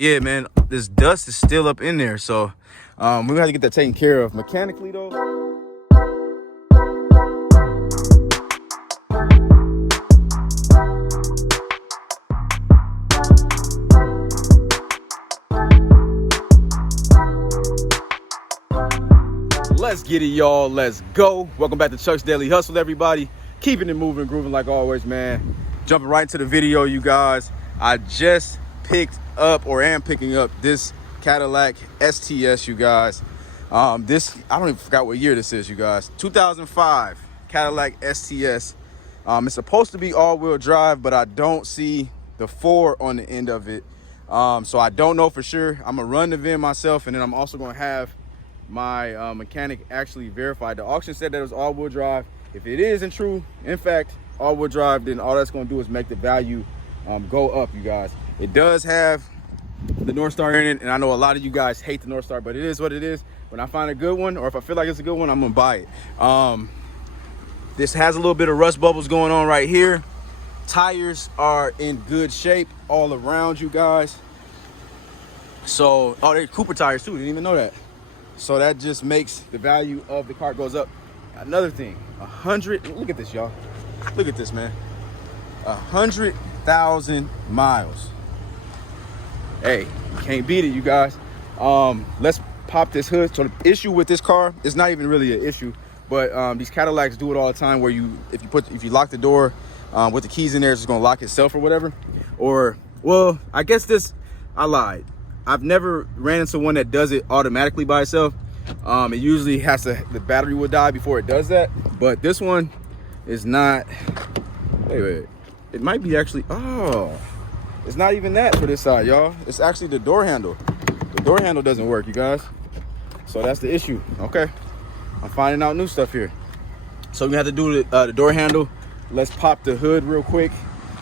Yeah, man, this dust is still up in there, so we're gonna have to get that taken care of. Mechanically though, let's get it, y'all. Let's go. Welcome back to Chuck's Daily Hustle, everybody. Keeping it moving, grooving like always, man. Jumping right into the video, you guys. I just picked up, or am picking up, this Cadillac Sts, you guys. This, I don't even forgot what year this is, you guys. 2005 Cadillac Sts. It's supposed to be all-wheel drive, but I don't see the 4 on the end of it. So I don't know for sure. I'm gonna run the VIN myself, and then I'm also gonna have my mechanic actually verify. The auction said that it was all-wheel drive. If it isn't true, in fact, all-wheel drive, then all that's gonna do is make the value go up, you guys. It does have the North Star in it, and I know a lot of you guys hate the North Star, but it is what it is. When I find a good one, or if I feel like it's a good one, I'm gonna buy it. This has a little bit of rust bubbles going on right here. Tires are in good shape all around, you guys. So, oh, they're Cooper tires too, didn't even know that. So that just makes the value of the car goes up. Another thing, 100, look at this, y'all. Look at this, man. 100,000 miles. Hey, can't beat it, you guys. Let's pop this hood. So the issue with this car is not even really an issue, but these Cadillacs do it all the time, where if you lock the door with the keys in there, it's just gonna lock itself or whatever. Or, well, I guess I lied. I've never ran into one that does it automatically by itself. It usually the battery will die before it does that. But this one is not. Wait. It might be actually. Oh, it's not even that for this side, y'all. It's actually the door handle. The door handle doesn't work, you guys. So that's the issue. Okay, I'm finding out new stuff here. So we have to do the door handle. Let's pop the hood real quick.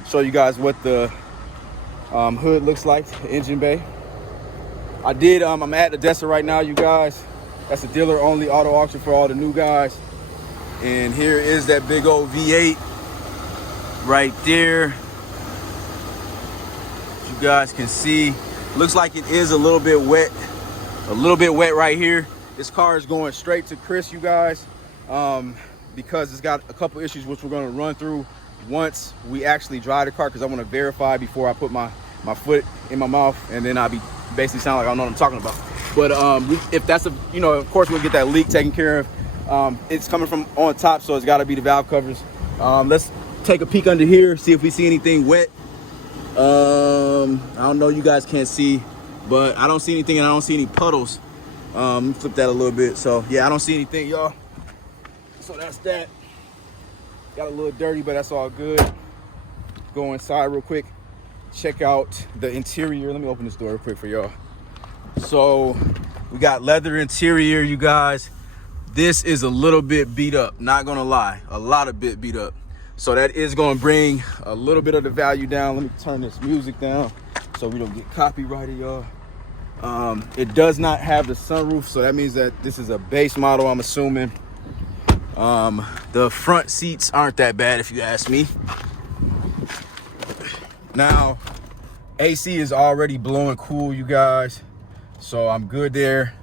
Show you guys what the hood looks like. The engine bay. I'm at Adesa right now, you guys. That's a dealer only auto auction for all the new guys. And here is that big old V8 right there. You guys can see, looks like it is a little bit wet right here. This car is going straight to Chris, you guys, because it's got a couple issues which we're going to run through once we actually drive the car, because I want to verify before I put my foot in my mouth, and then I'll be basically sound like I don't know what I'm talking about. But if that's of course we'll get that leak taken care of. It's coming from on top, so it's got to be the valve covers. Let's take a peek under here, see if we see anything wet. I don't know, you guys can't see, but I don't see anything, and I don't see any puddles. Flip that a little bit. So yeah, I don't see anything, y'all. So that's that. Got a little dirty, but that's all good. Go inside real quick, check out the interior. Let me open this door real quick for y'all. So we got leather interior, you guys. This is a little bit beat up, not gonna lie, a lot of bit beat up. So that is gonna bring a little bit of the value down. Let me turn this music down so we don't get copyrighted, y'all. It does not have the sunroof, so that means that this is a base model, I'm assuming. The front seats aren't that bad, if you ask me. Now, AC is already blowing cool, you guys. So I'm good there.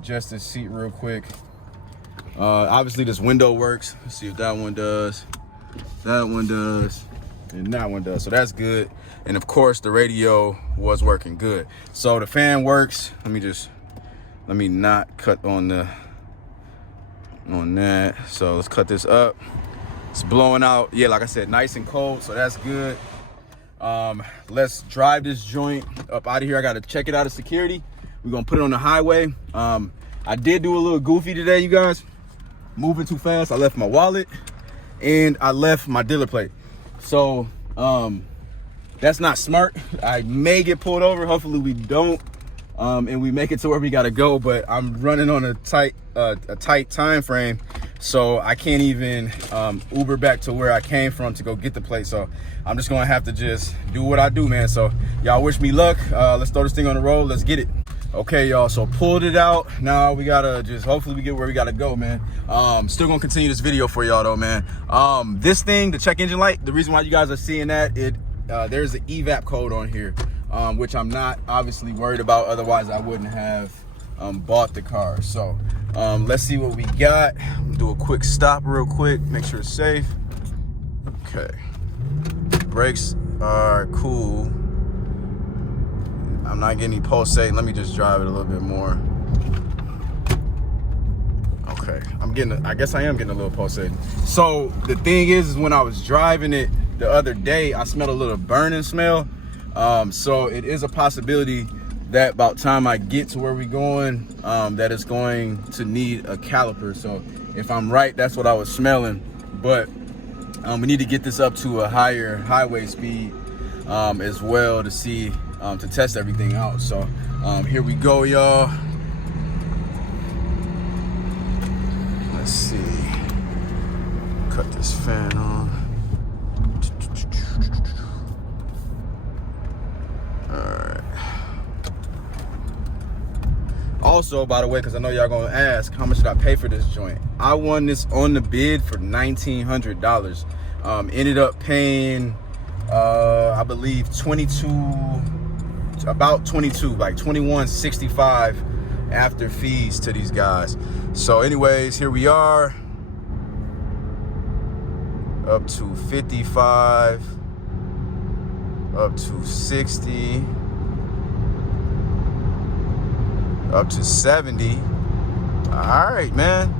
Adjust this seat real quick. Obviously this window works. Let's see if that one does. That one does. And that one does. So that's good. And of course the radio was working good. So the fan works. Let me not cut on that. So let's cut this up. It's blowing out. Yeah, like I said, nice and cold. So that's good. Let's drive this joint up out of here. I got to check it out of security. We're gonna put it on the highway. I did do a little goofy today, you guys. Moving too fast. I left my wallet and I left my dealer plate. So that's not smart. I may get pulled over. Hopefully we don't, and we make it to where we gotta go. But I'm running on a tight time frame, so I can't even Uber back to where I came from to go get the plate. So I'm just gonna have to just do what I do, man. So y'all wish me luck. Let's throw this thing on the road. Let's get it. Okay, y'all, so pulled it out. Now we gotta just, hopefully we get where we gotta go, man. Still gonna continue this video for y'all though, man. This thing, the check engine light, the reason why you guys are seeing that, there's an evap code on here. which I'm not obviously worried about. Otherwise, I wouldn't have bought the car. So let's see what we got. Do a quick stop real quick, make sure it's safe. Okay, brakes are cool. I'm not getting any pulsating. Let me just drive it a little bit more. Okay, I guess I am getting a little pulsating. So the thing is when I was driving it the other day, I smelled a little burning smell. So it is a possibility that about time I get to where we're going, that it's going to need a caliper. So if I'm right, that's what I was smelling. But we need to get this up to a higher highway speed as well to see, to test everything out. So here we go, y'all. Let's see. Cut this fan on. Alright. Also, by the way, because I know y'all gonna ask, how much did I pay for this joint? I won this on the bid for $1,900. Ended up paying, I believe, about 22, like $21.65 after fees to these guys. So anyways, here we are, up to 55, up to 60, up to 70. All right, man.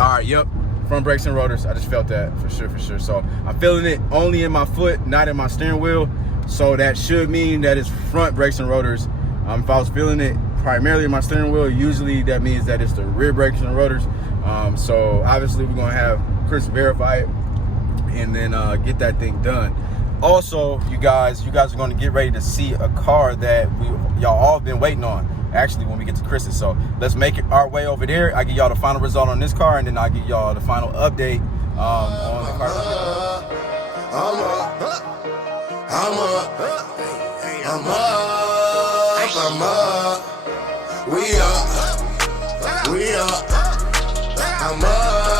All right, yep, front brakes and rotors. I just felt that for sure. So I'm feeling it only in my foot, not in my steering wheel. So that should mean that it's front brakes and rotors. If I was feeling it primarily in my steering wheel, usually that means that it's the rear brakes and rotors. So obviously we're gonna have Chris verify it and then get that thing done. Also, you guys are gonna get ready to see a car that y'all all been waiting on, actually, when we get to Chris's. So let's make it our way over there. I give y'all the final result on this car, and then I'll give y'all the final update on the car. We up. I'm up.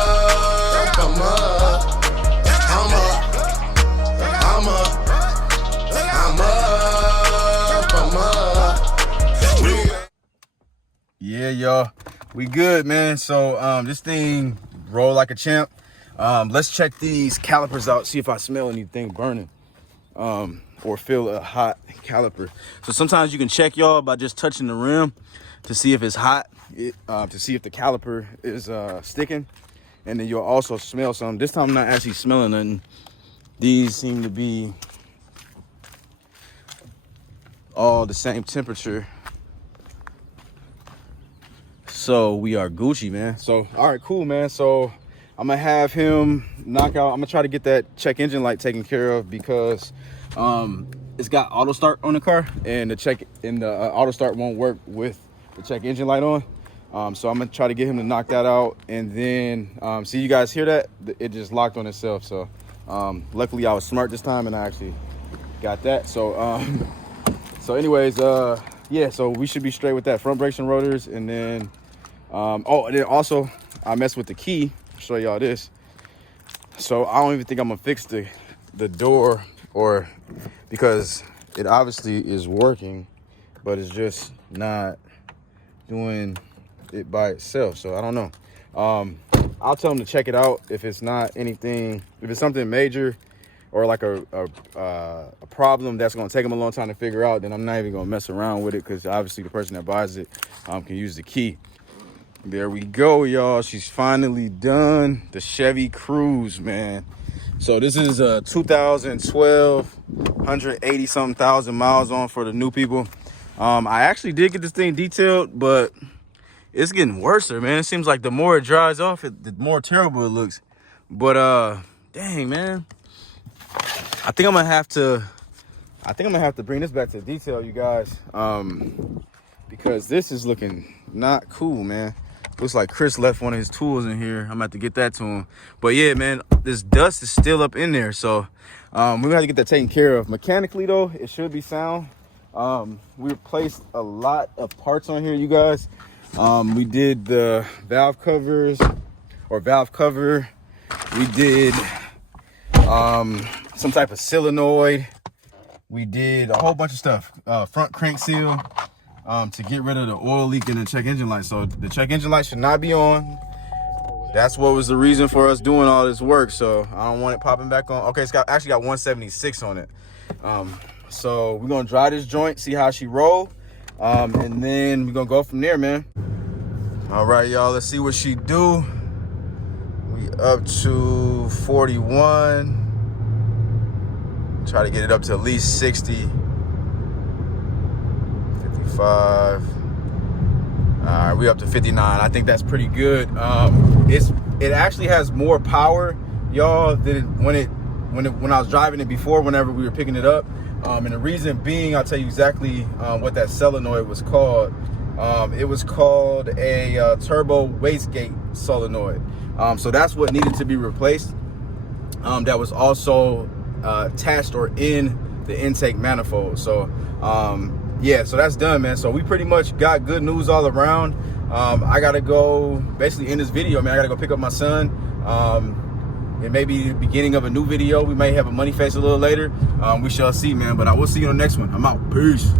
Yeah, y'all, we good, man. So this thing roll like a champ. Let's check these calipers out, see if I smell anything burning or feel a hot caliper. So sometimes you can check, y'all, by just touching the rim to see if it's hot, to see if the caliper is sticking, and then you'll also smell some. This time I'm not actually smelling nothing. These seem to be all the same temperature. So we are Gucci, man. So all right, cool, man. So I'm gonna have him knock out. I'm gonna try to get that check engine light taken care of because it's got auto start on the car, and the auto start won't work with the check engine light on. So I'm gonna try to get him to knock that out, and then see, you guys hear that? It just locked on itself. So luckily I was smart this time and I actually got that. So so anyways, yeah, so we should be straight with that, front brakes and rotors. And then oh, and then also I messed with the key. I'll show y'all this. So I don't even think I'm gonna fix the door, or because it obviously is working, but it's just not doing it by itself. So I don't know. I'll tell him to check it out. If it's not anything, if it's something major or like a problem that's gonna take him a long time to figure out, then I'm not even gonna mess around with it, because obviously the person that buys it can use the key. There we go, y'all. She's finally done. The Chevy Cruze, man. So this is a 2012, 180 something thousand miles on for the new people. I actually did get this thing detailed, but it's getting worse, man. It seems like the more it dries off, the more terrible it looks. But dang, man, I think I'm gonna have to bring this back to detail, you guys, because this is looking not cool, man. Looks like Chris left one of his tools in here. I'm gonna have to get that to him. But yeah, man, this dust is still up in there, so we're gonna have to get that taken care of. Mechanically though, it should be sound. We replaced a lot of parts on here, you guys. We did the valve covers, or valve cover. We did some type of solenoid. We did a whole bunch of stuff. Front crank seal to get rid of the oil leak in the check engine light. So the check engine light should not be on. That's what was the reason for us doing all this work. So I don't want it popping back on. Okay, it's actually got 176 on it. So we're gonna dry this joint, see how she roll, and then we're gonna go from there, man. All right, y'all, let's see what she do. We up to 41. Try to get it up to at least 60. 55. All right, we up to 59. I think that's pretty good. It actually has more power, y'all, than when I was driving it before, whenever we were picking it up. And the reason being, I'll tell you exactly what that solenoid was called. It was called a turbo wastegate solenoid. So that's what needed to be replaced. That was also attached or in the intake manifold. So yeah, so that's done, man. So we pretty much got good news all around. I gotta go basically in this video, man. I gotta go pick up my son. It may be the beginning of a new video. We may have a money face a little later. We shall see, man. But I will see you on the next one. I'm out. Peace.